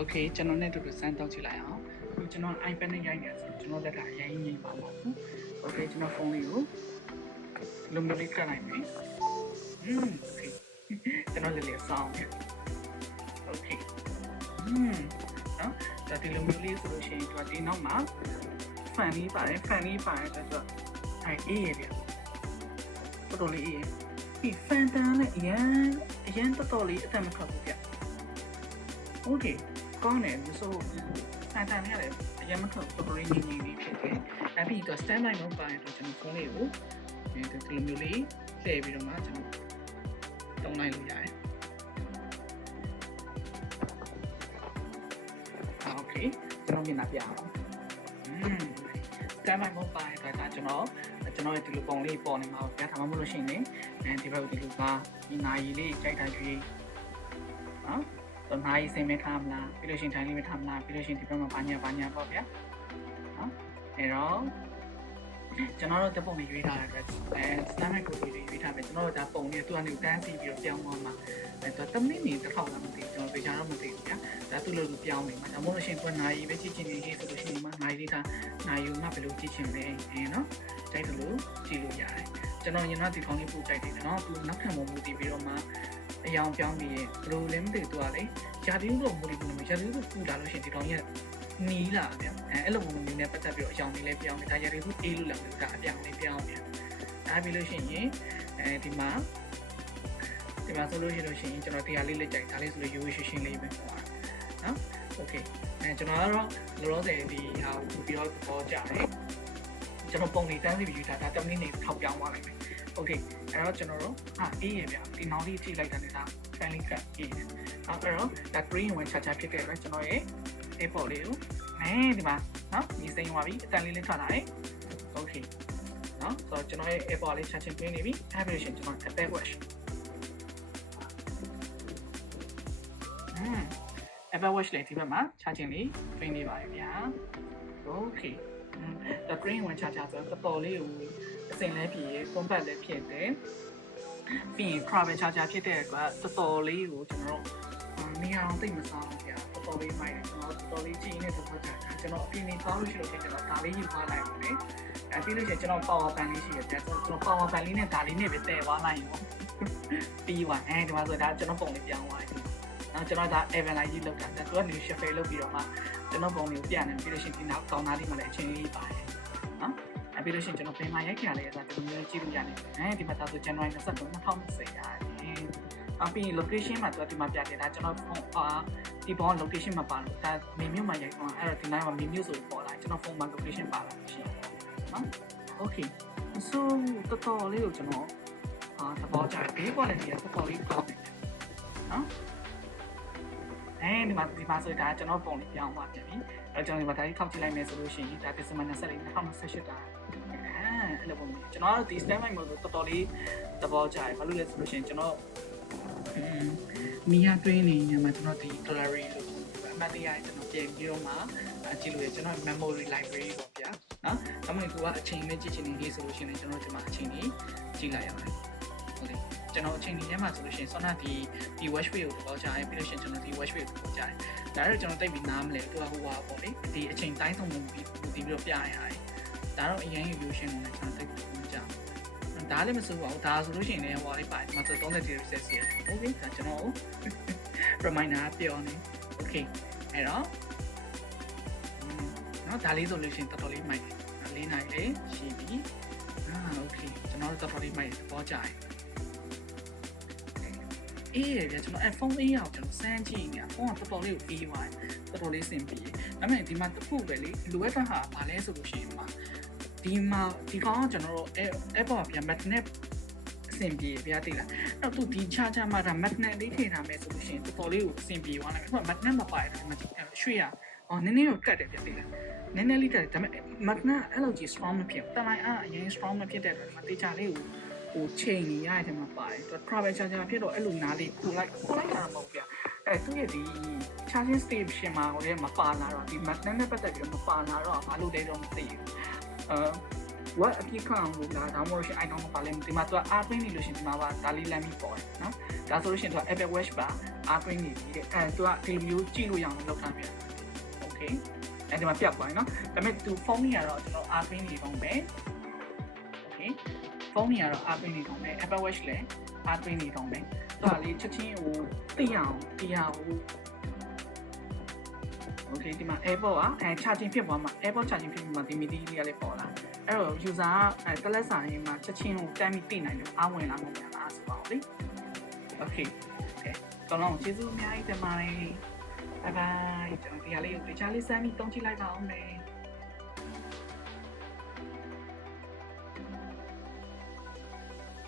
Okay ကျွန်တော်နဲ့တူတူစမ်းတောက်ကြည့်လိုက်အောင်အခုကျွန်တော် iPad နဲ့ရိုက်နေဆိုကျွန်တော်လက်ကအရင်ငိမ့်ပါမဟုတ်ဘူး Okay ကျွန်တော်ဖုန်းလေးကိုလုံလုံလေးကတ်လိုက်မယ်Okay ကျွန်တော်လေးလေးစောင်း Okay နော်ဒါဒီလုံလုံလေးဆိုလို့ရှိရင်ဒီနောက်မှာ fan လေးပါတယ်ဆိုတော့အေးရပြတော်တော်လေးအေးဒီ fan တန်းနဲ့အရင်တော်တော်လေးအသက်မထွက်ဘူးပြ Okay ကောင်းတယ်ဆိုဖန်တန်ရတယ်အရင်မထွက်တော်တော်လေးငြိမ်လေးဖြစ်တယ်။အဲ့ပြီးတော့ standby mode ပါတယ်တော့ကျွန်တော်ဖုန်းလေးကိုဒီမျိုးလေးထည့်ပြီးတော့မှကျွန်တော်တုံးလိုက်လို့ရတယ်။ Okay ကျွန်တော်ပြင်လာပြအောင်။ standby mode ပါတယ်ဒါကျွန်တော်ရဲ့ဒီလိုပုံလေးပေါ်နေမှာပြထားမှမလို့ရှိရင်ဒီဘက်ဒီလိုကဒီနာရီလေးကြိုက်တာရွေးနော်တော့နိုင်စိတ်မဲ့ထားမလားပြီးလို့ရှိရင်ထိုင်လေးပဲထားမလားပြီးလို့ရှိရင်ဒီဘက်မှာဘာညာပေါ့ဗျာနော်အဲ့တော့ကျွန်တော်တို့တပုံလေးရွေးထားတဲ့အတွက်standard code လေးရွေးထားမယ်ကျွန်တော်တို့ဒါပုံလေးသူကနေတန်းစီပြီးတော့ပြောင်းသွားမှာအဲ့တော့10မိနစ်တစ်ခေါက်လားမသိကျွန်တော်ပြေချာတော့မသိဘူးဗျာဒါသူ့လိုလိုပြောင်းနေမှာဒါမှမဟုတ်လို့ရှိရင်သူကနိုင်ပဲကြည့်ချင်နေရေးဆိုလို့ရှိရင်မှနိုင်လေးထားနိုင်ယူမှဘယ်လိုကြည့်ချင်လဲနော်တိုက်တယ်လို့ကြည့်လို့ရတယ်ကျွန်တော်ရင်တော့ဒီကောင်းလေးပို့ကြိုက်တယ်နော်သူနောက်ခံပုံမူတည်ပြီးတော့မှအယောင်ပြောင်းပြီးဘလို့လည်းမသိသူကလေဂျာတီဦးတော့မူလီဘူးမဂျာတီဦးကိုပူလာလို့ရှိရင်ဒီကောင်ရဲ့နီးလာဗျအဲ့လိုမျိုးနဲ့ပတ်သက်ပြီးတော့အယောင်လေးလည်းပြောင်းနေဒါဂျာတီဦးအေးလို့လည်းမလို့ဒါအပြောင်းလေးပြောင်းနေဒါပြီးလို့ရှိရင်ဒီမှာဆိုလို့ရှိရင်ကျွန်တော်တရားလေးလက်ကြိုက်ဒါလေးဆိုလို့ရိုးရှင်းလေးပဲပေါ့နော်โอเคကျွန်တော်ကတော့လောလောဆယ်ဒီဟာကိုပြီးတော့ပေါ်ကြတယ်ကျွန်တော်ပုံလေးတန်းစီပြီးယူထားဒါတမင်းနေထောက်ပြောင်းသွားလိုက်မယ်โอเคအဲ့တော့ကျွန်တော်တို့အေးရဗျဒီနောက်လေးကြည့်လိုက်တာနဲ့ဒါ fan link ကအေးတယ်အဲ့တော့ဒါ green ဝင်ချာချာဖြစ်တဲ့အတွက်ကျွန်တော်ရဲ့ airport လေးကိုဒီမှာနော်ဒီစိမ်းသွားပြီအတန်လေးထွက်လာတယ်โอเคနော်ဆိုတော့ကျွန်တော်ရဲ့ airport လေးချာချင်းတွင်းနေပြီအဲ့ပြီးရှင်ကျွန်တော် Apple Watch Apple Watch လေးဒီဘက်မှာချာချင်းလေးတွင်းနေပါပြီဗျာโอเคဒါ green ဝင်ချာချာဆိုတော့တော်လေးကိုအစင်လဲဖြစ်ရေ compact လည်းဖြစ်တယ်ပြီးရင် travel charger ဖြစ်တဲ့အတွက်တော်တော်လေးကိုကျွန်တော်တို့နေရာအောင်သိမစားဘူးဗျာတော်တော်လေးမိုက်တယ်ကျွန်တော်တော်တော်လေးချိန်နေတဲ့ပုံစံကျွန်တော်အပြင်နေသွားလို့ရှိလို့ကျွန်တော်ဒါလေးယူသွားလိုက်တယ်အဲပြီးလို့ရှိရင်ကျွန်တော် power bank လေးရှိတယ်ကျွန်တော် power bank လေးနဲ့ဒါလေးနဲ့ပဲတည်သွားလိုက်ရင်ပေါ့ပြီးသွားဒီမှာဆိုဒါကျွန်တော်ပုံလေးပြောင်းသွားတယ်နော်ကျွန်တော်ဒါ Evan ကြီးလောက်တာသူက new shuffle လုပ်ပြီးတော့မှကျွန်တော်ပုံလေးကိုပြနေပြီးလို့ရှိရင်ဒီနောက်ကောင်းသားလေးမှလည်းအချိန်လေးပါတယ်နော်ပြီးလို့ရှိရင်ကျွန်တော်ပြန်မရိုက်ခရလေးဆိုတာဒီလိုမျိုးကြည့်လို့ရတယ်ဒီမှာဒါဆို January 23 2020ရတယ်ပြီး location မှာသူကဒီမှာပြတယ်ဒါကျွန်တော်ဖုန်းဒီဘော location မှာပါလို့ဒါမေမြို့မှာရိုက်သွားအဲ့တော့ဒီနိုင်မှာမေမြို့ဆိုပေါ်လာကျွန်တော်ဖုန်းမှာ location ပါလာရှိနော် okay so တော်တော်လေးကိုကျွန်တော်သဘောကျတယ် quality ကတော်တော်လေးကောင်းတယ်နော်ဒီမှာဆိုဒါကျွန်တော်ပုံလေးပြောင်းသွားပြန်ပြီအဲ့ကျွန်တော်ဒီမှာဒါကြီးထောက်ကြည့်လိုက်မယ်ဆိုလို့ရှိရင်ဒါ December 24 2028တာအဲ့လိုပုံမျိုးကျွန်တော်ဒီ standby mode ကိုတော်တော်လေးသဘောကျတယ်ဘာလို့လဲဆိုလို့ရှိရင်ကျွန်တော်မီယာတွင်းနေညမှာကျွန်တော်ဒီ gallery လို့အမှတ်တရကျွန်တော်ပြင်ပြီးတော့မှကြည့်လို့ရကျွန်တော် memory library ပေါ့ဗျာနော်ဒါမှမဟုတ်အချိန်နဲ့ကြည့်ချင်နေပြီဆိုလို့ရှိရင်ကျွန်တော်ဒီမှာအချိန်ကြီးကြည့်လိုက်ရတယ်ဟုတ်တယ်ကျွန်တော်အချိန်ကြီးထဲမှာဆိုလို့ရှိရင်ဆောနာဒီ watch face ကိုတော့ကြားရပြီးလို့ရှိရင်ကျွန်တော်ဒီ watch face ကိုကြားတယ်ဒါတော့ကျွန်တော်တိတ်ပြီးနားမလဲသူကဟိုပါပေါ့လေဒီအချိန်တိုင်းဆုံးမှုပြီးတော့ပြရရတယ်ဒါတော့အရင် review ရှင်းနေတယ်ကျွန်တော်တိတ်ပြီးကြားဒါလည်းမစိုးပါဘူးဒါဆိုလို့ရှိရင်လည်းဟိုလေးပါတယ်ဒီမှာ30 degree celsius okay ဒါကျွန်တော် reminder ပြောနေ okay အဲ့တော့နော်ဒါလေးဆိုလို့ရှိရင်တော်တော်လေးမိုက်တယ်4နိုင်လေးရှိပြီokay ကျွန်တော်တော်တော်လေးမိုက်တယ်ပေါ်ကြတယ်အေးရပြကျွန်တော်ဖုန်းလေးအောင်ကျွန်တော်စမ်းကြည့်နေတာဖုန်းကတော်တော်လေးကိုပြီးသွားတယ်တော်တော်လေးစင်ပြီးဒါပေမဲ့ဒီမှာတစ်ခုပဲလေလိုအပ်တာဟာဘာလဲဆိုလို့ရှိရင်ဒီကောင်ကကျွန်တော်တို့ Apple ပြန် magnet အဆင်ပြေပြသိလားတော့သူဒီ charger မှာဒါ magnet လေးထည့်ထားမယ်ဆိုလို့ရှိရင်တော်တော်လေးကိုအဆင်ပြေသွားနိုင်တယ်သူက magnet မပါတယ်ဒီမှာရွှေ့ရနည်းနည်းတော့ကတ်တယ်ပြသိလားနည်းနည်းလေးကတ်တယ်ဒါပေမဲ့ magnet အဲ့လိုကြီး strong မဖြစ်ဘူးတန်လိုက်အရင် strong မဖြစ်တဲ့အတွက်ဒီမှာတေချာလေးကိုဟိုချိန်နေရတယ်မှာပါတယ်သူ travel charger ဖြစ်တော့အဲ့လိုနားလေးခုလိုက်တာမဟုတ်ဗျသူရဲ့ဒီ charging station မှာဟိုလည်းမပါလာတော့ဒီ magnet နဲ့ပတ်သက်ပြီးတော့မပါလာတော့ဘာလို့လဲတော့မသိဘူး what အပြည့်ခန့်အောင်လို့လားဒါမှမဟုတ်ရှင် icon ပါလဲဒီမှာသူက R3 နေလို့ရှင်ဒီမှာပါဒါလေးလမ်းပြီးပေါ်တယ်နော်ဒါဆိုလို့ရှင်သူက Apple Watch ပါ R3 နေပြီးတဲ့သူကဒီလိုမျိုးကြည့်လို့ရအောင်လုပ်ထားပြန် okay ဒီမှာပြတ်သွားပြီနော်ဒါပေမဲ့သူဖုန်းကြီးကတော့ကျွန်တော် R3 နေတော့မယ် okay ဖုန်းကြီးကတော့ R3 နေတော့မယ် Apple Watch လည်း R3 နေတော့မယ်သူကလေချက်ချင်းဟိုသိအောင်တရားဟို okay ဒီမှာ AirPod อ่ะcharging ဖြစ်သွားမှာ AirPod charging ဖြစ်ပြီးမှဒီ MIDI လေးကလည်းပေါ်လာအဲ့တော့ user ကတက်လက်စာရင်းမှာချက်ချင်းကိုတမ်းပြီးသိနိုင်လို့အားဝင်လာမှာမလားဆိုပါဦးလေ okay တော်တော်ကျေးဇူးအများကြီးတင်ပါတယ် bye bye ကျွန်တော်ဒီဟာလေးကိုတခြားလေးစမ်းပြီးတုံးကြည့်လိုက်ပါဦးမယ်